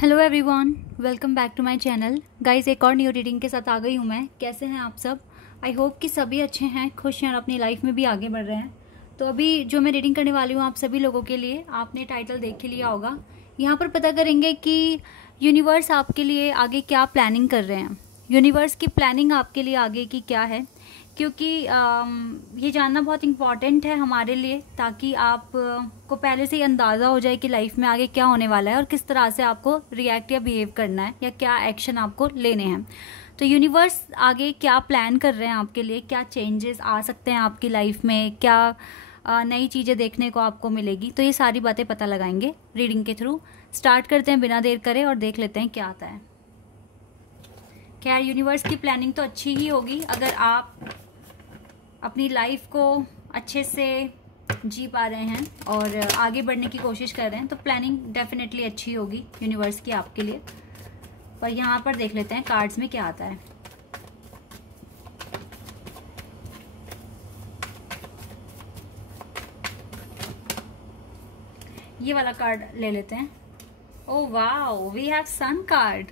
Hello everyone, welcome back to my channel. Guys, एक और new reading के साथ आ गई हूँ मैं। कैसे हैं आप सब? आई होप कि सभी अच्छे हैं, खुश हैं और अपनी लाइफ में भी आगे बढ़ रहे हैं। तो अभी जो मैं रीडिंग करने वाली हूँ आप सभी लोगों के लिए, आपने टाइटल देख ही लिया होगा। यहाँ पर पता करेंगे कि यूनिवर्स आपके लिए आगे क्या प्लानिंग कर रहे हैं। यूनिवर्स की प्लानिंग आपके लिए आगे की क्या है, क्योंकि ये जानना बहुत इम्पॉर्टेंट है हमारे लिए, ताकि आप को पहले से ही अंदाज़ा हो जाए कि लाइफ में आगे क्या होने वाला है और किस तरह से आपको रिएक्ट या बिहेव करना है या क्या एक्शन आपको लेने हैं। तो यूनिवर्स आगे क्या प्लान कर रहे हैं आपके लिए, क्या चेंजेस आ सकते हैं आपकी लाइफ में, क्या नई चीज़ें देखने को आपको मिलेगी, तो ये सारी बातें पता लगाएंगे रीडिंग के थ्रू। स्टार्ट करते हैं बिना देर करे और देख लेते हैं क्या आता है। खैर, यूनिवर्स की प्लानिंग तो अच्छी ही होगी अगर आप अपनी लाइफ को अच्छे से जी पा रहे हैं और आगे बढ़ने की कोशिश कर रहे हैं, तो प्लानिंग डेफिनेटली अच्छी होगी यूनिवर्स की आपके लिए। पर यहाँ पर देख लेते हैं कार्ड्स में क्या आता है। ये वाला कार्ड ले लेते हैं। Oh wow, we have sun card.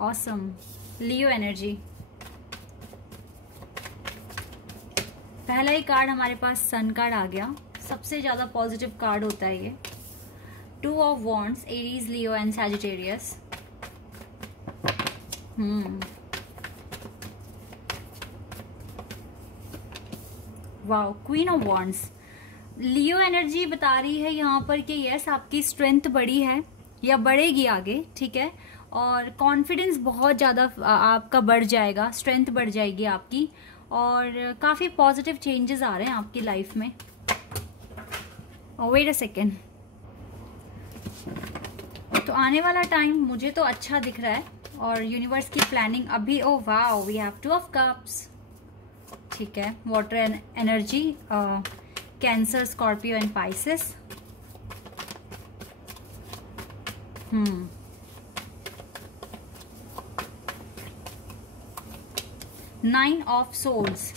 Awesome. Leo energy. पहला ही कार्ड हमारे पास सन कार्ड आ गया। सबसे ज्यादा पॉजिटिव कार्ड होता है ये। 2 of wands, Aries, Leo and Sagittarius. Wow, queen of wands. Leo energy बता रही है यहाँ पर कि यस, आपकी स्ट्रेंथ बढ़ी है या बढ़ेगी आगे, ठीक है। और कॉन्फिडेंस बहुत ज़्यादा आपका बढ़ जाएगा, स्ट्रेंथ बढ़ जाएगी आपकी, और काफ़ी पॉजिटिव चेंजेस आ रहे हैं आपकी लाइफ में। Wait a second. तो आने वाला टाइम मुझे तो अच्छा दिख रहा है और यूनिवर्स की प्लानिंग अभी। Oh wow, we have 2 of cups, ठीक है। Water energy, Cancer, Scorpio and Pisces. 9 of swords,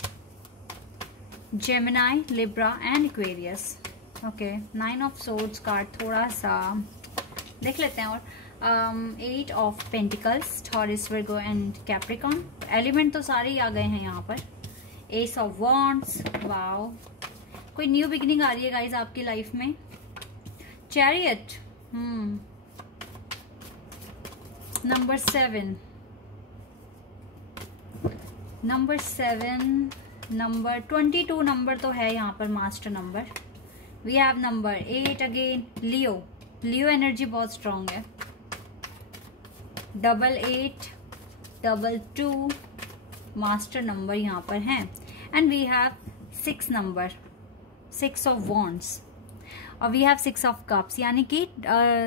Gemini, Libra and Aquarius. Okay, 9 of swords card थोड़ा सा देख लेते हैं। और 8 of pentacles, Taurus, Virgo and Capricorn. Element तो सारे ही आ गए हैं यहाँ पर। Ace of wands. वाओ, कोई न्यू बिगिनिंग आ रही है गाइज आपकी लाइफ में। चैरियट। नंबर 7, नंबर 22 नंबर तो है यहाँ पर master number. We have number 8 again. Leo energy बहुत स्ट्रांग है। 88, 22 मास्टर नंबर यहाँ पर हैं। And we have 6 number, 6 of wands, और वी हैव 6 ऑफ कप्स, यानी कि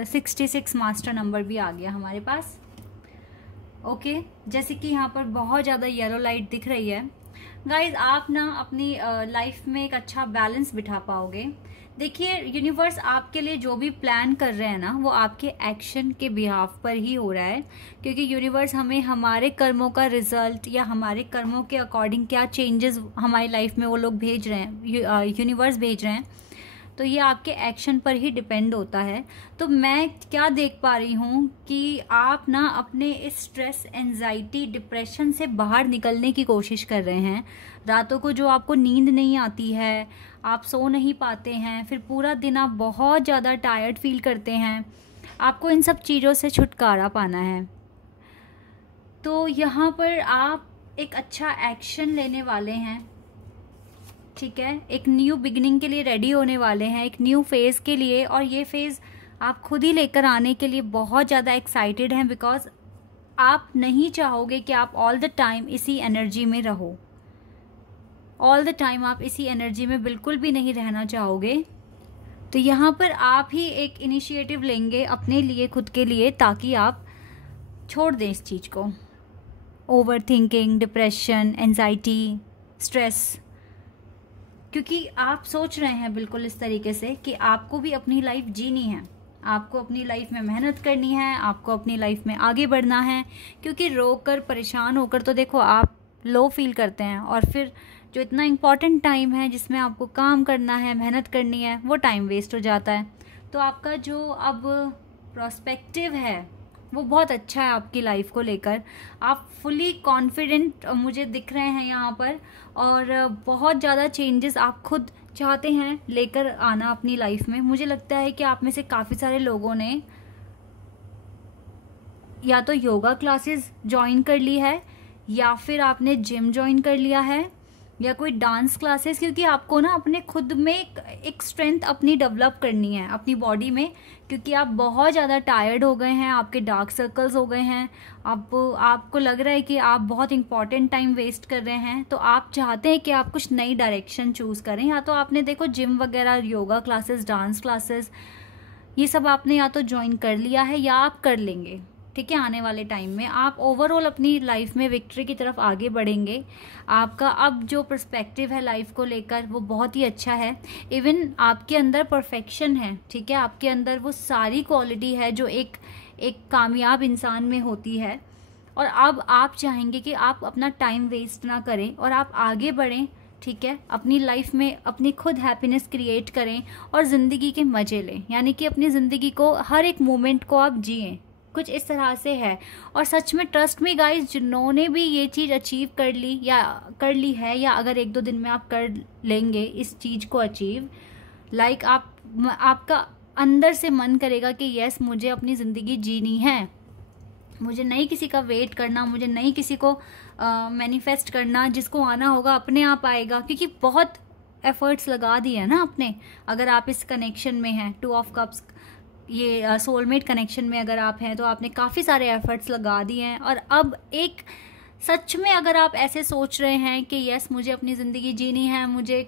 66 मास्टर नंबर भी आ गया हमारे पास। ओके, जैसे कि यहाँ पर बहुत ज़्यादा येलो लाइट दिख रही है। गाइज, आप ना अपनी लाइफ में एक अच्छा बैलेंस बिठा पाओगे। देखिए, यूनिवर्स आपके लिए जो भी प्लान कर रहे हैं ना, वो आपके एक्शन के बिहाफ पर ही हो रहा है, क्योंकि यूनिवर्स हमें हमारे कर्मों का रिजल्ट या हमारे कर्मों के अकॉर्डिंग क्या चेंजेस हमारी लाइफ में वो लोग भेज रहे हैं, यूनिवर्स भेज रहे हैं, तो ये आपके एक्शन पर ही डिपेंड होता है। तो मैं क्या देख पा रही हूँ कि आप ना अपने इस स्ट्रेस, एंजाइटी, डिप्रेशन से बाहर निकलने की कोशिश कर रहे हैं। रातों को जो आपको नींद नहीं आती है, आप सो नहीं पाते हैं, फिर पूरा दिन आप बहुत ज़्यादा टायर्ड फील करते हैं, आपको इन सब चीज़ों से छुटकारा पाना है। तो यहाँ पर आप एक अच्छा एक्शन लेने वाले हैं, ठीक है। एक न्यू बिगिनिंग के लिए रेडी होने वाले हैं, एक न्यू फेज के लिए, और ये फेज आप खुद ही लेकर आने के लिए बहुत ज़्यादा एक्साइटेड हैं, बिकॉज आप नहीं चाहोगे कि आप ऑल द टाइम इसी एनर्जी में रहो। ऑल द टाइम आप इसी एनर्जी में बिल्कुल भी नहीं रहना चाहोगे। तो यहाँ पर आप ही एक इनिशिएटिव लेंगे अपने लिए, खुद के लिए, ताकि आप छोड़ दें इस चीज़ को। Over thinking, depression, anxiety, stress, क्योंकि आप सोच रहे हैं बिल्कुल इस तरीके से कि आपको भी अपनी लाइफ जीनी है, आपको अपनी लाइफ में मेहनत करनी है, आपको अपनी लाइफ में आगे बढ़ना है। क्योंकि रोकर, परेशान होकर तो देखो आप लो फील करते हैं, और फिर जो इतना इम्पॉर्टेंट टाइम है जिसमें आपको काम करना है, मेहनत करनी है, वो टाइम वेस्ट हो जाता है। तो आपका जो अब प्रोस्पेक्टिव है वो बहुत अच्छा है आपकी लाइफ को लेकर। आप फुली कॉन्फिडेंट मुझे दिख रहे हैं यहाँ पर, और बहुत ज़्यादा चेंजेस आप खुद चाहते हैं लेकर आना अपनी लाइफ में। मुझे लगता है कि आप में से काफ़ी सारे लोगों ने या तो योगा क्लासेस ज्वाइन कर ली है, या फिर आपने जिम ज्वाइन कर लिया है, या कोई डांस क्लासेस, क्योंकि आपको ना अपने खुद में एक स्ट्रेंथ अपनी डेवलप करनी है अपनी बॉडी में, क्योंकि आप बहुत ज़्यादा टायर्ड हो गए हैं, आपके डार्क सर्कल्स हो गए हैं, आपको लग रहा है कि आप बहुत इंपॉर्टेंट टाइम वेस्ट कर रहे हैं। तो आप चाहते हैं कि आप कुछ नई डायरेक्शन चूज़ करें। या तो आपने देखो जिम वगैरह, योगा क्लासेस, डांस क्लासेस, ये सब आपने या तो ज्वाइन कर लिया है या आप कर लेंगे, ठीक है। आने वाले टाइम में आप ओवरऑल अपनी लाइफ में विक्ट्री की तरफ आगे बढ़ेंगे। आपका अब जो पर्सपेक्टिव है लाइफ को लेकर वो बहुत ही अच्छा है। इवन आपके अंदर परफेक्शन है, ठीक है। आपके अंदर वो सारी क्वालिटी है जो एक कामयाब इंसान में होती है। और अब आप चाहेंगे कि आप अपना टाइम वेस्ट ना करें और आप आगे बढ़ें, ठीक है। अपनी लाइफ में अपनी खुद हैप्पीनेस क्रिएट करें और ज़िंदगी के मज़े लें, यानी कि अपनी ज़िंदगी को, हर एक मोमेंट को आप जिएं। कुछ इस तरह से है। और सच में ट्रस्ट में गाइस, जिन्होंने भी ये चीज़ अचीव कर ली है, या अगर 1-2 दिन में आप कर लेंगे इस चीज़ को अचीव, लाइक आपका अंदर से मन करेगा कि यस, मुझे अपनी ज़िंदगी जीनी है, मुझे नहीं किसी का वेट करना, मुझे नहीं किसी को मैनिफेस्ट करना, जिसको आना होगा अपने आप आएगा। क्योंकि बहुत एफर्ट्स लगा दिए है ना आपने। अगर आप इस कनेक्शन में हैं, 2 ऑफ कप्स, ये सोलमेट कनेक्शन में अगर आप हैं, तो आपने काफ़ी सारे एफर्ट्स लगा दिए हैं। और अब एक सच में अगर आप ऐसे सोच रहे हैं कि यस, मुझे अपनी ज़िंदगी जीनी है, मुझे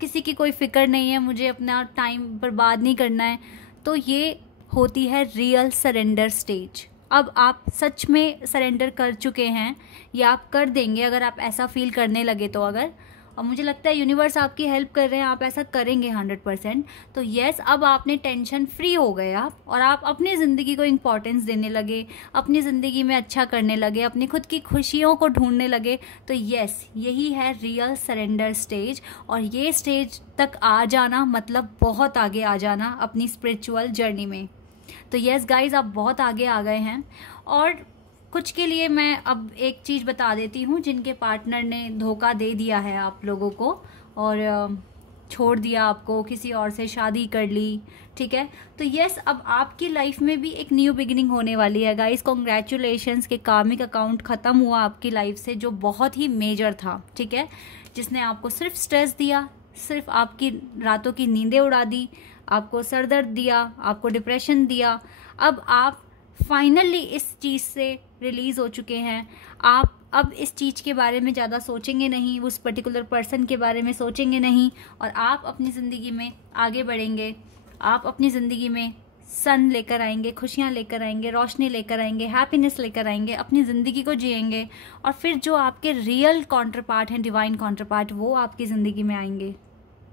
किसी की कोई फिक्र नहीं है, मुझे अपना टाइम बर्बाद नहीं करना है, तो ये होती है रियल सरेंडर स्टेज। अब आप सच में सरेंडर कर चुके हैं, या आप कर देंगे अगर आप ऐसा फील करने लगे तो। अगर, और मुझे लगता है यूनिवर्स आपकी हेल्प कर रहे हैं, आप ऐसा करेंगे 100%। तो यस, अब आपने टेंशन फ्री हो गए आप, और आप अपनी ज़िंदगी को इम्पोर्टेंस देने लगे, अपनी ज़िंदगी में अच्छा करने लगे, अपनी खुद की खुशियों को ढूंढने लगे। तो यस, यही है रियल सरेंडर स्टेज। और ये स्टेज तक आ जाना मतलब बहुत आगे आ जाना अपनी स्पिरिचुअल जर्नी में। तो यस गाइज, आप बहुत आगे आ गए हैं। और कुछ के लिए मैं अब एक चीज़ बता देती हूँ, जिनके पार्टनर ने धोखा दे दिया है आप लोगों को और छोड़ दिया आपको, किसी और से शादी कर ली, ठीक है। तो यस, अब आपकी लाइफ में भी एक न्यू बिगिनिंग होने वाली है गाइस। कॉन्ग्रेचुलेशंस के कार्मिक अकाउंट ख़त्म हुआ आपकी लाइफ से, जो बहुत ही मेजर था, ठीक है, जिसने आपको सिर्फ स्ट्रेस दिया, सिर्फ आपकी रातों की नींदें उड़ा दी, आपको सर दर्द दिया, आपको डिप्रेशन दिया। अब आप फाइनली इस चीज़ से रिलीज़ हो चुके हैं। आप अब इस चीज़ के बारे में ज़्यादा सोचेंगे नहीं, उस पर्टिकुलर पर्सन के बारे में सोचेंगे नहीं, और आप अपनी ज़िंदगी में आगे बढ़ेंगे। आप अपनी ज़िंदगी में सन लेकर आएंगे, खुशियाँ लेकर आएंगे, रोशनी लेकर आएंगे, हैप्पीनेस लेकर आएंगे, अपनी ज़िंदगी को जिएंगे। और फिर जो आपके रियल काउंटर पार्ट हैं, डिवाइन काउंटर पार्ट, वो आपकी ज़िंदगी में आएंगे,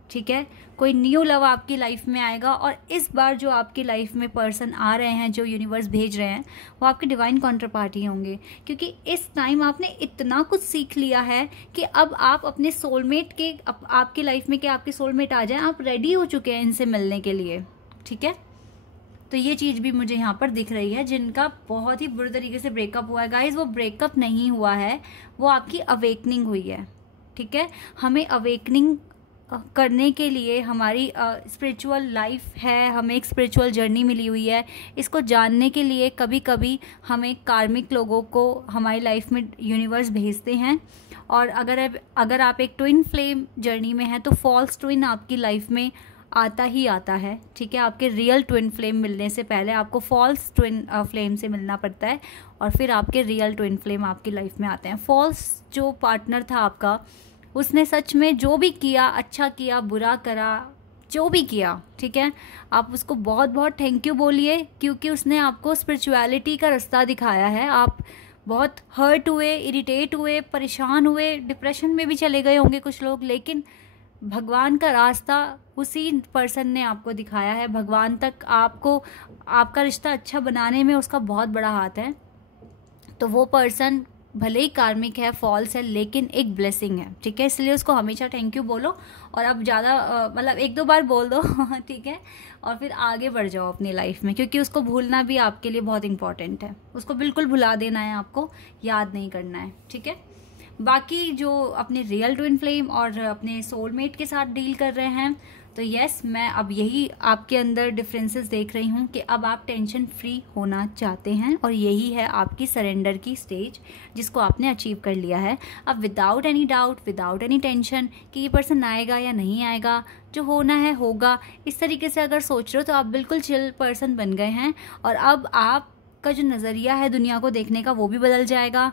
ठीक है। कोई न्यू लव आपकी लाइफ में आएगा। और इस बार जो आपकी लाइफ में पर्सन आ रहे हैं, जो यूनिवर्स भेज रहे हैं, वो आपके डिवाइन काउंटर पार्ट ही होंगे। क्योंकि इस टाइम आपने इतना कुछ सीख लिया है कि अब आप अपने सोलमेट के, आपकी लाइफ में कि आपके सोलमेट आ जाए, आप रेडी हो चुके हैं इनसे मिलने के लिए, ठीक है। तो ये चीज़ भी मुझे यहाँ पर दिख रही है। जिनका बहुत ही बुरे तरीके से ब्रेकअप हुआ है गाइज, वो ब्रेकअप नहीं हुआ है, वो आपकी अवेकनिंग हुई है, ठीक है। हमें अवेकनिंग करने के लिए, हमारी स्पिरिचुअल लाइफ है, हमें एक स्पिरिचुअल जर्नी मिली हुई है, इसको जानने के लिए कभी कभी हमें कार्मिक लोगों को हमारी लाइफ में यूनिवर्स भेजते हैं। और अगर आप एक ट्विन फ्लेम जर्नी में हैं, तो फॉल्स ट्विन आपकी लाइफ में आता ही आता है, ठीक है। आपके रियल ट्विन फ्लेम मिलने से पहले आपको फॉल्स ट्विन फ्लेम से मिलना पड़ता है, और फिर आपके रियल ट्विन फ्लेम आपकी लाइफ में आते हैं। फॉल्स जो पार्टनर था आपका, उसने सच में जो भी किया, अच्छा किया, बुरा करा, जो भी किया, ठीक है, आप उसको बहुत बहुत थैंक यू बोलिए, क्योंकि उसने आपको स्पिरिचुअलिटी का रास्ता दिखाया है। आप बहुत हर्ट हुए, इरिटेट हुए, परेशान हुए, डिप्रेशन में भी चले गए होंगे कुछ लोग, लेकिन भगवान का रास्ता उसी पर्सन ने आपको दिखाया है। भगवान तक आपको, आपका रिश्ता अच्छा बनाने में उसका बहुत बड़ा हाथ है। तो वो पर्सन भले ही कार्मिक है, फॉल्स है, लेकिन एक ब्लेसिंग है, ठीक है। इसलिए उसको हमेशा थैंक यू बोलो, और अब ज़्यादा मतलब 1-2 बार बोल दो ठीक है, और फिर आगे बढ़ जाओ अपनी लाइफ में, क्योंकि उसको भूलना भी आपके लिए बहुत इंपॉर्टेंट है। उसको बिल्कुल भुला देना है, आपको याद नहीं करना है, ठीक है। बाकी जो अपने रियल ट्विन फ्लेम और अपने सोलमेट के साथ डील कर रहे हैं, तो यस, मैं अब यही आपके अंदर डिफरेंसेस देख रही हूँ कि अब आप टेंशन फ्री होना चाहते हैं, और यही है आपकी सरेंडर की स्टेज जिसको आपने अचीव कर लिया है। अब without any doubt, without any tension कि ये पर्सन आएगा या नहीं आएगा, जो होना है होगा, इस तरीके से अगर सोच रहे हो तो आप बिल्कुल चिल पर्सन बन गए हैं। और अब आपका जो नज़रिया है दुनिया को देखने का वो भी बदल जाएगा।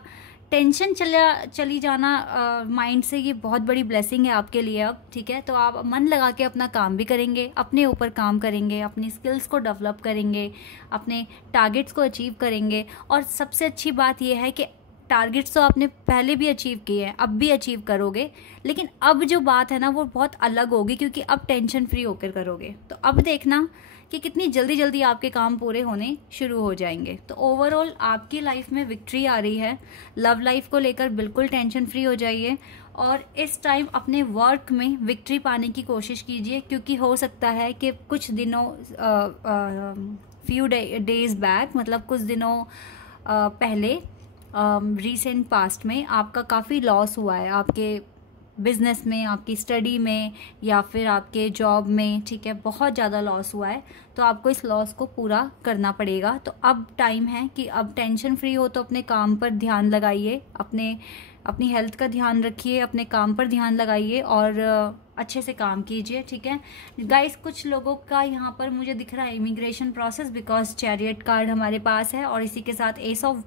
टेंशन चली जाना माइंड से, ये बहुत बड़ी ब्लेसिंग है आपके लिए अब, ठीक है। तो आप मन लगा के अपना काम भी करेंगे, अपने ऊपर काम करेंगे, अपनी स्किल्स को डेवलप करेंगे, अपने टारगेट्स को अचीव करेंगे। और सबसे अच्छी बात यह है कि टारगेट्स तो आपने पहले भी अचीव किए हैं, अब भी अचीव करोगे, लेकिन अब जो बात है ना वो बहुत अलग होगी, क्योंकि अब टेंशन फ्री होकर करोगे। तो अब देखना कि कितनी जल्दी जल्दी आपके काम पूरे होने शुरू हो जाएंगे। तो ओवरऑल आपकी लाइफ में विक्ट्री आ रही है। लव लाइफ को लेकर बिल्कुल टेंशन फ्री हो जाइए, और इस टाइम अपने वर्क में विक्ट्री पाने की कोशिश कीजिए, क्योंकि हो सकता है कि कुछ दिनों फ्यू डेज बैक, मतलब कुछ दिनों पहले रिसेंट पास्ट में आपका काफ़ी लॉस हुआ है, आपके बिजनेस में, आपकी स्टडी में, या फिर आपके जॉब में, ठीक है। बहुत ज़्यादा लॉस हुआ है, तो आपको इस लॉस को पूरा करना पड़ेगा। तो अब टाइम है कि अब टेंशन फ्री हो तो अपने काम पर ध्यान लगाइए, अपनी हेल्थ का ध्यान रखिए, अपने काम पर ध्यान लगाइए, और अच्छे से काम कीजिए, ठीक है गाइस। कुछ लोगों का यहाँ पर मुझे दिख रहा है immigration process, because chariot card हमारे पास है और इसी के साथ एस ऑफ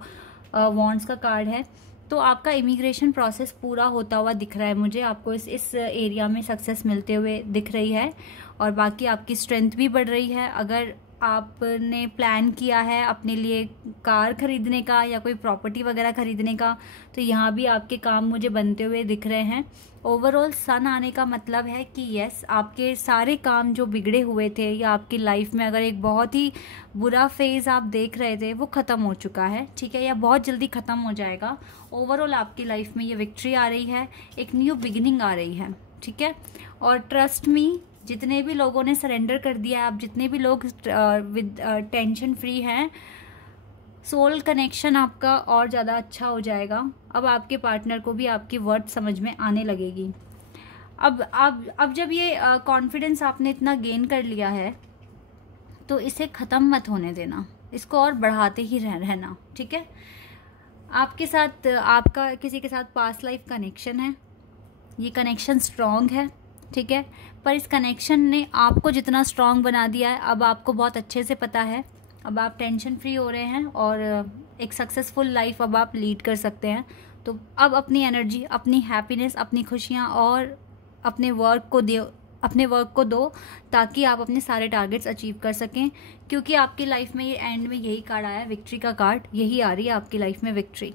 वॉन्ड्स का कार्ड है। तो आपका इमिग्रेशन प्रोसेस पूरा होता हुआ दिख रहा है मुझे, आपको इस एरिया में सक्सेस मिलते हुए दिख रही है, और बाकी आपकी स्ट्रेंथ भी बढ़ रही है। अगर आपने प्लान किया है अपने लिए कार खरीदने का या कोई प्रॉपर्टी वगैरह खरीदने का, तो यहाँ भी आपके काम मुझे बनते हुए दिख रहे हैं। ओवरऑल सन आने का मतलब है कि यस, आपके सारे काम जो बिगड़े हुए थे, या आपकी लाइफ में अगर एक बहुत ही बुरा फेज़ आप देख रहे थे वो ख़त्म हो चुका है, ठीक है, या बहुत जल्दी ख़त्म हो जाएगा। ओवरऑल आपकी लाइफ में ये विक्ट्री आ रही है, एक न्यू बिगिनिंग आ रही है, ठीक है। और ट्रस्ट मी, जितने भी लोगों ने सरेंडर कर दिया है, आप जितने भी लोग विद टेंशन फ्री हैं, सोल कनेक्शन आपका और ज़्यादा अच्छा हो जाएगा। अब आपके पार्टनर को भी आपकी वर्ड समझ में आने लगेगी। अब जब ये कॉन्फिडेंस आपने इतना गेन कर लिया है, तो इसे ख़त्म मत होने देना, इसको और बढ़ाते ही रहना, ठीक है। आपके साथ, आपका किसी के साथ पास्ट लाइफ कनेक्शन है, ये कनेक्शन स्ट्रॉन्ग है, ठीक है, पर इस कनेक्शन ने आपको जितना स्ट्रॉन्ग बना दिया है, अब आपको बहुत अच्छे से पता है। अब आप टेंशन फ्री हो रहे हैं, और एक सक्सेसफुल लाइफ अब आप लीड कर सकते हैं। तो अब अपनी एनर्जी, अपनी हैप्पीनेस, अपनी खुशियाँ और अपने वर्क को दो, ताकि आप अपने सारे टारगेट्स अचीव कर सकें। क्योंकि आपकी लाइफ में ये एंड में यही कार्ड आया है, विक्ट्री का कार्ड, यही आ रही है आपकी लाइफ में विक्ट्री।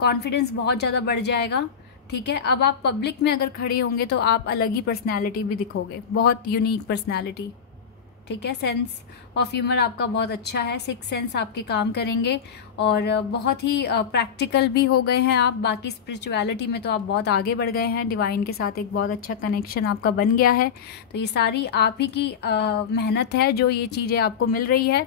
कॉन्फिडेंस बहुत ज़्यादा बढ़ जाएगा, ठीक है। अब आप पब्लिक में अगर खड़े होंगे तो आप अलग ही पर्सनैलिटी भी दिखोगे, बहुत यूनिक पर्सनैलिटी, ठीक है। सेंस ऑफ ह्यूमर आपका बहुत अच्छा है, सिक्स सेंस आपके काम करेंगे, और बहुत ही प्रैक्टिकल भी हो गए हैं आप। बाकी स्पिरिचुअलिटी में तो आप बहुत आगे बढ़ गए हैं, डिवाइन के साथ एक बहुत अच्छा कनेक्शन आपका बन गया है। तो ये सारी आप ही की मेहनत है जो ये चीज़ें आपको मिल रही है,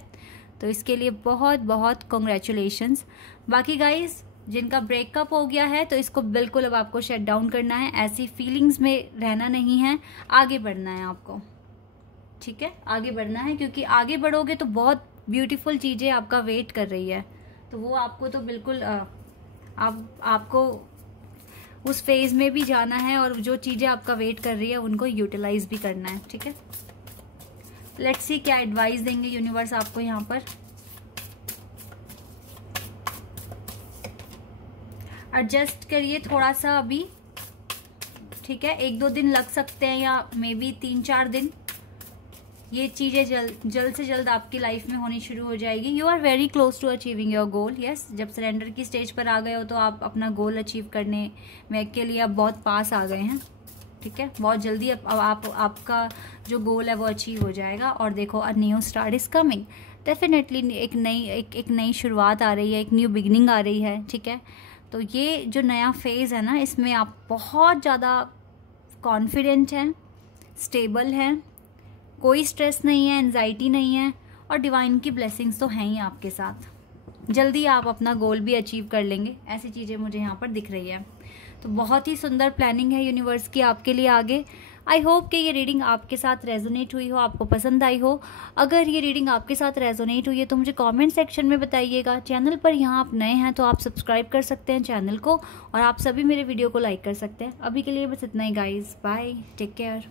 तो इसके लिए बहुत बहुत कॉन्ग्रेचुलेशंस। बाकी गाइज, जिनका ब्रेकअप हो गया है, तो इसको बिल्कुल अब आपको शट डाउन करना है, ऐसी फीलिंग्स में रहना नहीं है, आगे बढ़ना है आपको, ठीक है, आगे बढ़ना है। क्योंकि आगे बढ़ोगे तो बहुत ब्यूटीफुल चीज़ें आपका वेट कर रही है, तो वो आपको तो बिल्कुल आपको उस फेज में भी जाना है, और जो चीज़ें आपका वेट कर रही है उनको यूटिलाइज भी करना है, ठीक है। लेट्स सी क्या एडवाइस देंगे यूनिवर्स आपको यहाँ पर। एडजस्ट करिए थोड़ा सा अभी, ठीक है, 1-2 दिन लग सकते हैं, या मे बी 3-4 दिन। ये चीज़ें जल्द से जल्द आपकी लाइफ में होनी शुरू हो जाएगी। You are very close to achieving your goal. Yes, जब सरेंडर की स्टेज पर आ गए हो तो आप अपना गोल अचीव करने में के लिए अब बहुत पास आ गए हैं, ठीक है। बहुत जल्दी अब आपका जो गोल है वो अचीव हो जाएगा। और देखो, a new start is coming, definitely एक नई शुरुआत आ रही है, एक न्यू बिगनिंग आ रही है, ठीक है। तो ये जो नया फेज़ है ना, इसमें आप बहुत ज़्यादा कॉन्फिडेंट हैं, स्टेबल हैं, कोई स्ट्रेस नहीं है, एंजाइटी नहीं है, और डिवाइन की ब्लेसिंग्स तो हैं ही आपके साथ। जल्दी आप अपना गोल भी अचीव कर लेंगे, ऐसी चीज़ें मुझे यहाँ पर दिख रही है। तो बहुत ही सुंदर प्लानिंग है यूनिवर्स की आपके लिए आगे। आई होप कि ये रीडिंग आपके साथ रेजोनेट हुई हो, आपको पसंद आई हो। अगर ये रीडिंग आपके साथ रेजोनेट हुई है तो मुझे कमेंट सेक्शन में बताइएगा। चैनल पर यहाँ आप नए हैं तो आप सब्सक्राइब कर सकते हैं चैनल को, और आप सभी मेरे वीडियो को लाइक कर सकते हैं। अभी के लिए बस इतना ही गाइज, बाय, टेक केयर।